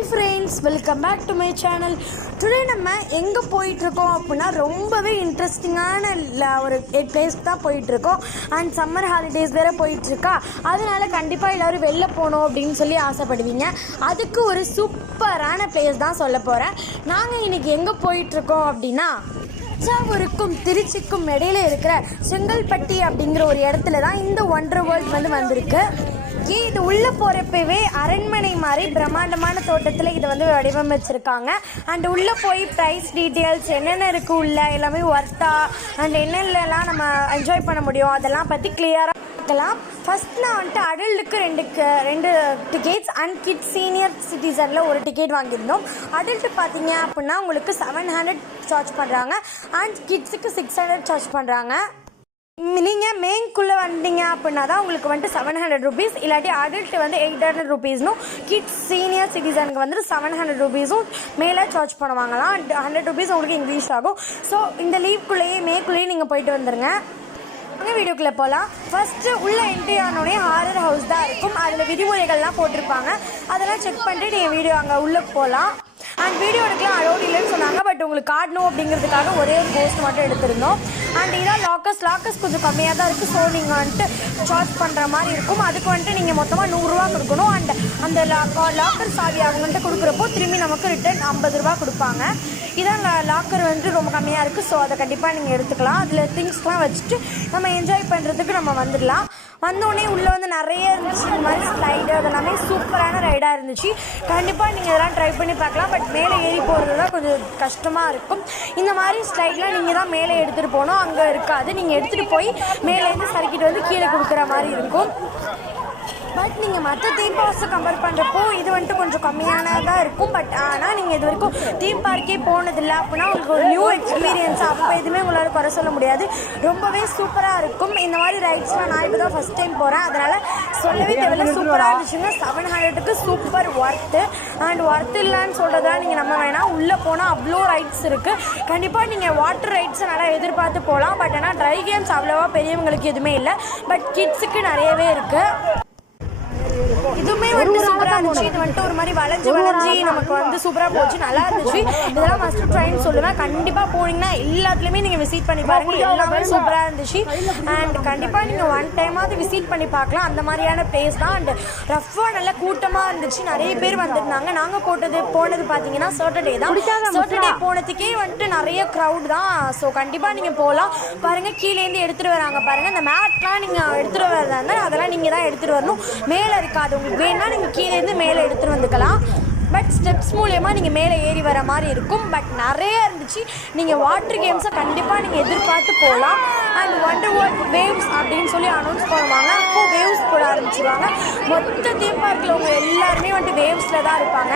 Hi friends, welcome back to my channel. Today நம்ம எங்க போயிட்டு இருக்கோம் அப்படினா ரொம்பவே இன்ட்ரஸ்டிங்கான ஒரு பிளேஸ்க்கு தான் போயிட்டு இருக்கோம். அண்ட் சம்மர் ஹாலிடேஸ் வேற போயிட்டு இருக்கா. அதனால கண்டிப்பா எல்லாரும் வெளில போணும் அப்படினு சொல்லி ஆசைப்படுவீங்க. அதுக்கு ஒரு சூப்பரான பிளேஸ் தான் சொல்ல போறேன். நாங்க இன்னைக்கு எங்க போயிட்டு இருக்கோம் அப்படினா தஞ்சாவூருக்கும் திருச்சிக்கும் இடையில இருக்கிற செங்கல்பட்டி அப்படிங்கிற ஒரு இடத்துல தான் இந்த ஒண்டர் வேர்ல்ட் வந்திருக்கு. இது உள்ளே போகிறப்பவே அரண்மனை மாதிரி பிரம்மாண்டமான தோட்டத்தில் இதை வடிவமைச்சிருக்காங்க. அண்ட் உள்ளே போய் ப்ரைஸ் டீட்டெயில்ஸ் என்னென்ன இருக்குது உள்ள எல்லாமே ஒர்த்தா அண்ட் என்னென்னலாம் நம்ம என்ஜாய் பண்ண முடியும் அதெல்லாம் பற்றி கிளியராக பார்க்கலாம். ஃபர்ஸ்ட் நான் அடல்ட்டுக்கு ரெண்டு டிக்கெட்ஸ் அண்ட் கிட்ஸ் சீனியர் சிட்டிசனில் ஒரு டிக்கெட் வாங்கியிருந்தோம். அடல்ட்டு பார்த்தீங்க அப்படின்னா உங்களுக்கு 700 சார்ஜ் பண்ணுறாங்க அண்ட் கிட்ஸுக்கு 600 சார்ஜ் பண்ணுறாங்க. நீங்கள் மெயின்குள்ளே வந்தீங்க அப்படின்னா தான் உங்களுக்கு 700 ருபீஸ், இல்லாட்டி அடல்ட் 800 ருபீஸ்னும் கிட்ஸ் சீனியர் சிட்டிசனுக்கு 700 ருபீஸும் மேலே சார்ஜ் பண்ணுவாங்களாம். 100 ருபீஸ் உங்களுக்கு இன்க்ரீஸ் ஆகும். ஸோ இந்த லீவ்க்குள்ளேயே மேக்குள்ளேயே நீங்கள் போயிட்டு வந்துடுங்க. வீடியோக்குள்ளே போகலாம். ஃபஸ்ட்டு உள்ளே என்ட்ரி ஆனோடனே ஹாரர் ஹவுஸ் தான் இருக்கும். அதில் விதிமுறைகள்லாம் போட்டிருப்பாங்க. அதெல்லாம் செக் பண்ணிட்டு நீங்கள் வீடியோ அங்கே உள்ளே போகலாம். அண்ட் வீடியோ எடுக்கலாம் அலோட் இல்லைன்னு சொன்னாங்க. பட் உங்களுக்கு காட்டணும் அப்படிங்கிறதுக்காக ஒரே ஒரு போஸ்ட் மட்டும் எடுத்திருந்தோம். அண்ட் இதான் லாக்கர்ஸ் கொஞ்சம் கம்மியாக தான் இருக்குது. ஸோ நீங்கள் சார்ஜ் பண்ணுற மாதிரி இருக்கும். அதுக்கு நீங்கள் மொத்தமாக 100 ரூபா கொடுக்கணும். அண்ட் அந்த லாக்கர் சாவி அவங்கள்ட்ட கொடுக்குறப்போ திரும்பி நமக்கு ரிட்டர்ன் 50 ரூபா கொடுப்பாங்க. இதான் லாக்கர் ரொம்ப கம்மியாக இருக்குது. ஸோ அதை கண்டிப்பாக நீங்கள் எடுத்துக்கலாம். அதில் திங்ஸ்லாம் வச்சுட்டு நம்ம என்ஜாய் பண்ணுறதுக்கு நம்ம வந்துடலாம். வந்தோடனே உள்ளே நிறைய இருந்துச்சு. இந்த மாதிரி ஸ்லைடு அதெல்லாமே சூப்பரான ரைடாக இருந்துச்சு. கண்டிப்பாக நீங்கள் இதெல்லாம் ட்ரை பண்ணி பார்க்கலாம். பட் மேலே ஏறி போகிறது தான் கொஞ்சம் கஷ்டமாக இருக்கும். இந்த மாதிரி ஸ்லைட்லாம் நீங்கள் தான் மேலே எடுத்துகிட்டு போகணும். அங்கே இருக்காது. நீங்கள் எடுத்துகிட்டு போய் மேலேருந்து சறுக்கிட்டு கீழே கொடுக்குற மாதிரி இருக்கும். பட் நீங்கள் மற்ற தீம் பார்க்ஸை கம்பேர் பண்ணுறப்போ இது கொஞ்சம் கம்மியானதாக இருக்கும். பட் ஆனால் நீங்கள் இது வரைக்கும் தீம் பார்க்கே போனதில்லை அப்படின்னா உங்களுக்கு ஒரு நியூ எக்ஸ்பீரியன்ஸ். அப்போ எதுவுமே உங்களால் குறை சொல்ல முடியாது. ரொம்பவே சூப்பராக இருக்கும். இந்த மாதிரி ரைட்ஸ்லாம் நான் இப்போ தான் ஃபஸ்ட் டைம் போகிறேன். அதனால் சொல்லவே தேவையில்ல, சூப்பராக இருந்துச்சுங்க. 700க்கு சூப்பர் ஒர்த்து. அண்ட் ஒர்த்து இல்லைன்னு சொல்கிறதா நீங்கள் நம்ம வேணாம். உள்ளே போனால் அவ்வளோ ரைட்ஸ் இருக்குது. கண்டிப்பாக நீங்கள் வாட்டர் ரைட்ஸை நல்லா எதிர்பார்த்து போகலாம். பட் ஆனால் ட்ரை கேம்ஸ் அவ்வளோவா பெரியவங்களுக்கு எதுவுமே இல்லை. பட் கிட்ஸுக்கு நிறையவே இருக்குது. இதுவுமே சூப்பராக இருந்துச்சு. இது ஒரு மாதிரி வளைஞ்சு நமக்கு சூப்பராக போச்சு, நல்லா இருந்துச்சு. இதெல்லாம் மஸ்ட் ட்ரைன்னு சொல்லுவேன். கண்டிப்பாக போனீங்கன்னா எல்லாத்துலேயுமே நீங்கள் விசிட் பண்ணி பாருங்கள். எல்லாமே சூப்பராக இருந்துச்சு. அண்ட் கண்டிப்பாக நீங்கள் ஒன் டைமாவது விசிட் பண்ணி பார்க்கலாம். அந்த மாதிரியான பிளேஸ் தான். அண்ட் ரஃபாக நல்லா கூட்டமாக இருந்துச்சு. நிறைய பேர் வந்திருந்தாங்க. நாங்கள் போனது பார்த்தீங்கன்னா சாட்டர்டே தான். சாட்டர்டே போனதுக்கே நிறைய க்ரௌட் தான். ஸோ கண்டிப்பாக நீங்கள் போகலாம். பாருங்கள், கீழேருந்து எடுத்துகிட்டு வராங்க பாருங்கள். அந்த மேட்லாம் நீங்கள் எடுத்துகிட்டு வரதாங்க அதெல்லாம் நீங்கள் தான் எடுத்துகிட்டு வரணும். மேலே இருக்காது. உங்களுக்கு வேணா நீங்கள் கீழேருந்து மேலே எடுத்துகிட்டு வந்துக்கலாம். பட் ஸ்டெப்ஸ் மூலயமா நீங்கள் மேலே ஏறி வர மாதிரி இருக்கும். பட் நிறைய இருந்துச்சு. நீங்கள் வாட்டர் கேம்ஸை கண்டிப்பாக நீங்கள் எதிர்பார்த்து போகலாம். அண்ட் ஒண்டர் வேர்ல்ட் வேவ்ஸ் அப்படின்னு சொல்லி அனௌன்ஸ் பண்ணுவாங்க. அப்போது வேவ்ஸ் போட ஆரம்பிச்சிடுவாங்க. மொத்த தீம் பார்க்கில் உங்கள் எல்லாருமே வேவ்ஸில் தான் இருப்பாங்க.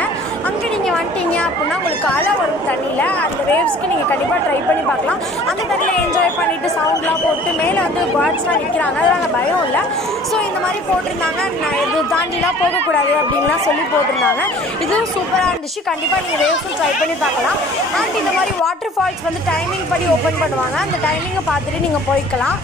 அங்கே நீங்கள் வந்துட்டீங்க அப்படின்னா உங்களுக்கு அலை வரும் தண்ணியில். அந்த வேவ்ஸ்க்கு நீங்கள் கண்டிப்பாக ட்ரை பண்ணி பார்க்கலாம். அந்த தண்ணியில் என்ஜாய் பண்ணிவிட்டு சவுண்ட்லாம் போட்டு மேலே பேர்ட்ஸ்லாம் நிற்கிறாங்க. அதனால் பயம் இல்லை. ஸோ இந்த மாதிரி போட்டிருந்தாங்க. நான் இது தாண்டிலாம் போகக்கூடாது அப்படின்லாம் சொல்லி போட்டிருந்தாங்க. இதுவும் சூப்பராக இருந்துச்சு. கண்டிப்பாக நீங்கள் வேவ்ஸும் ட்ரை பண்ணி பார்க்கலாம். அண்ட் இந்த மாதிரி வாட்டர் ஃபால்ஸ் டைமிங் படி ஓப்பன் பண்ணுவாங்க. அந்த டைமிங்கை பார்த்துட்டு நீங்கள் போய்க்கலாம்.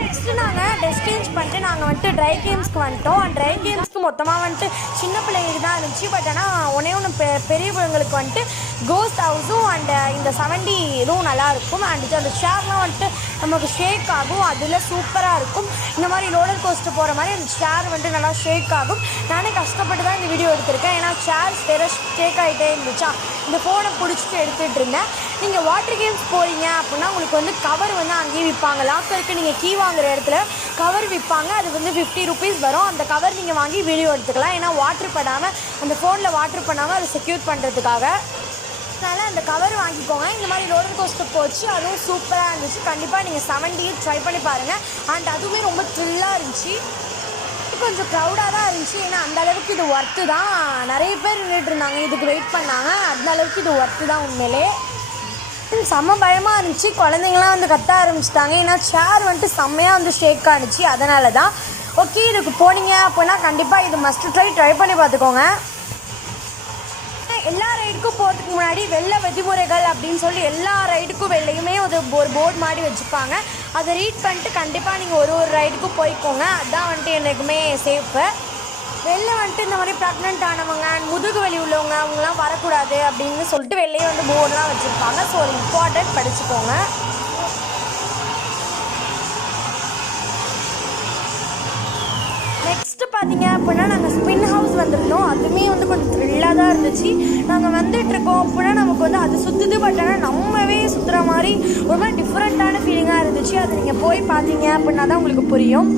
நெக்ஸ்ட்டு நாங்கள் டெஸ்ட் சேஞ்ச் பண்ணிட்டு நாங்கள் ட்ரை கேம்ஸ்க்கு வந்துட்டோம். அண்ட் ட்ரை கேம்ஸ்க்கு மொத்தமாக சின்ன பிள்ளைங்களுக்கு தான் இருந்துச்சு. பட் ஆனால் ஒன்று பெரிய பிள்ளைங்களுக்கு கோஸ்ட் ஹவுஸும் அண்ட் இந்த 70 இதுவும் நல்லாயிருக்கும். அண்ட் அந்த ஷேர்லாம் நமக்கு ஷேக் ஆகும். அதில் சூப்பராக இருக்கும். இந்த மாதிரி ரோலர் கோஸ்டர் போகிற மாதிரி அந்த ஷேர் நல்லா ஷேக் ஆகும். நானே கஷ்டப்பட்டு தான் இந்த வீடியோ எடுத்திருக்கேன். ஏன்னா ஷேர்ஸ் வேறு ஷேக் ஆகிட்டே இருந்துச்சா. இந்த ஃபோனை பிடிச்சிட்டு எடுத்துகிட்டு இருந்தேன். நீங்கள் வாட்டர் கேம்ஸ் போகிறீங்க அப்படின்னா உங்களுக்கு கவர் அங்கேயே விற்பாங்க. லாக்கருக்கு நீங்கள் கீ வாங்குகிற இடத்துல கவர் விற்பாங்க. அது 50 ருபீஸ் வரும். அந்த கவர் நீங்கள் வாங்கி வீடியோ எடுத்துக்கலாம். ஏன்னா வாட்டர் படாமல் அந்த ஃபோனில் வாட்டர் பண்ணாமல் அதை செக்யூர் பண்ணுறதுக்காக. அதனால் அந்த கவர் வாங்கிக்கோங்க. இந்த மாதிரி ரோலர் கோஸ்டர் போச்சு. அதுவும் சூப்பராக இருந்துச்சு. கண்டிப்பாக நீங்கள் 70 ட்ரை பண்ணி பாருங்கள். அண்ட் அதுவுமே ரொம்ப த்ரில்லாக இருந்துச்சு. கொஞ்சம் க்ரௌடாக தான் இருந்துச்சு. ஏன்னா அந்த அளவுக்கு இது ஒர்த்து தான். நிறைய பேர் நின்றுட்டு இருந்தாங்க, இதுக்கு வெயிட் பண்ணாங்க. அந்த அளவுக்கு இது ஒர்த்து தான் உண்மையிலே. செம்ம பயமாக இருந்துச்சு. குழந்தைங்களாம் கத்த ஆரம்பிச்சிட்டாங்க. ஏன்னா சேர் செம்மையாக ஷேக் ஆனிச்சு. அதனால தான். ஓகே, இதுக்கு போனீங்க அப்படின்னா கண்டிப்பாக இது மஸ்ட் ட்ரை பண்ணி பார்த்துக்கோங்க. எல்லா ரைடுக்கும் போகிறதுக்கு முன்னாடி வெள்ளை விதிமுறைகள் அப்படின்னு சொல்லி எல்லா ரைடுக்கும் வெள்ளையுமே ஒரு போர்டு மாதிரி வச்சுப்பாங்க. அதை ரீட் பண்ணிட்டு கண்டிப்பாக நீங்கள் ஒரு ரைடுக்கும் போய்க்கோங்க. அதுதான் எனக்குமே சேஃபு. வெளில வந்துட்டு இந்த மாதிரி ப்ரெக்னென்ட் ஆனவங்க அண்ட் முதுகு வலி உள்ளவங்க அவங்களாம் வரக்கூடாது அப்படின்னு சொல்லிட்டு வெளியே வந்து போர்டெலாம் வச்சுருப்பாங்க. ஸோ ஒரு இம்பார்ட்டன்ட் படிச்சுக்கோங்க. நெக்ஸ்ட்டு பார்த்தீங்க அப்படின்னா நாங்கள் ஸ்பின் ஹவுஸ் வந்திருந்தோம். அதுவுமே வந்து கொஞ்சம் த்ரில்லாக தான் இருந்துச்சு. நாங்கள் வந்துட்டுருக்கோம் அப்படின்னா நமக்கு வந்து அது சுற்றுது, பட் ஆனால் நம்மவே சுற்றுற மாதிரி ஒரு மாதிரி டிஃப்ரெண்ட்டான ஃபீலிங்காக இருந்துச்சு. அது நீங்கள் போய் பார்த்தீங்க அப்படின்னா தான் உங்களுக்கு புரியும்.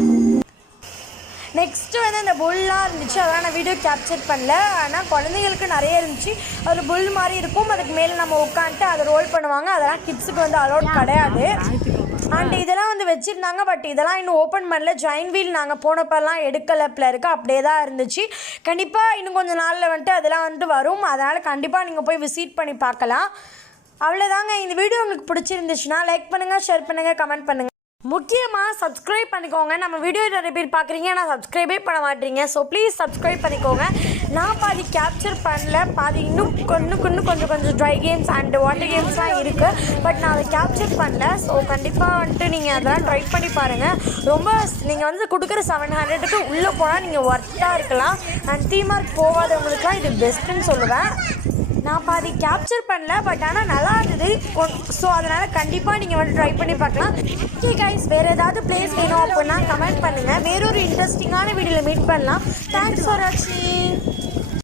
நெக்ஸ்ட்டு வந்து அந்த புல்லாம் இருந்துச்சு, அதெல்லாம் நான் வீடியோ கேப்சர் பண்ணல. ஆனால் குழந்தைங்களுக்கு நிறைய இருந்துச்சு. அதில் புல் மாதிரி இருக்கும், அதுக்கு மேலே நம்ம உட்காந்துட்டு அதை ரோல் பண்ணுவாங்க. அதெல்லாம் கிட்ஸுக்கு வந்து அலோட் கிடையாது. அண்ட் இதெல்லாம் வந்து வச்சுருந்தாங்க, பட் இதெல்லாம் இன்னும் ஓப்பன் பண்ணல. ஜாயின் வீல் நாங்கள் போனப்பெல்லாம் எடுக்கலப்பில் இருக்குது, அப்படியே தான் இருந்துச்சு. கண்டிப்பாக இன்னும் கொஞ்சம் நாளில் வந்துட்டு அதெல்லாம் வந்துட்டு வரும். அதனால் கண்டிப்பாக நீங்கள் போய் விசிட் பண்ணி பார்க்கலாம். அவ்வளோதாங்க. இந்த வீடியோ உங்களுக்கு பிடிச்சிருந்துச்சுன்னா லைக் பண்ணுங்கள், ஷேர் பண்ணுங்கள், கமெண்ட் பண்ணுங்கள். முக்கியமாக சப்ஸ்கிரைப் பண்ணிக்கோங்க. நம்ம வீடியோ நிறைய பேர் பார்க்குறீங்க, ஆனால் சப்ஸ்கிரைபே பண்ண மாட்டீங்க. ஸோ ப்ளீஸ் சப்ஸ்கிரைப் பண்ணிக்கோங்க. நான் பாதி கேப்சர் பண்ணல, பாதி இன்னும் கொஞ்சம் ட்ரை கேம்ஸ் அண்ட் வாட்டர் கேம்ஸ்லாம் இருக்குது, பட் நான் அதை கேப்சர் பண்ணல. ஸோ கண்டிப்பாக வந்துட்டு நீங்கள் அதெல்லாம் ட்ரை பண்ணி பாருங்கள். ரொம்ப நீங்கள் வந்து கொடுக்குற 700க்கு உள்ளே போனால் நீங்கள் ஒர்த்தாக இருக்கலாம். அண்ட் தீம் பார்க் போகாதவங்களுக்குலாம் இது பெஸ்ட்டுன்னு சொல்லுவேன். நான் பாதி கேப்சர் பண்ணல, பட் ஆனால் நல்லா இருந்தது. ஸோ அதனால் கண்டிப்பாக நீங்கள் வந்து ட்ரை பண்ணி பார்க்கலாம். ஓகே கைஸ், வேறு ஏதாவது பிளேஸ் வேணும் அப்படின்னா கமெண்ட் பண்ணுங்கள். வேறொரு இன்ட்ரெஸ்டிங்கான வீடியோவில் மீட் பண்ணலாம். தேங்க்ஸ் ஃபார் வாட்சிங்.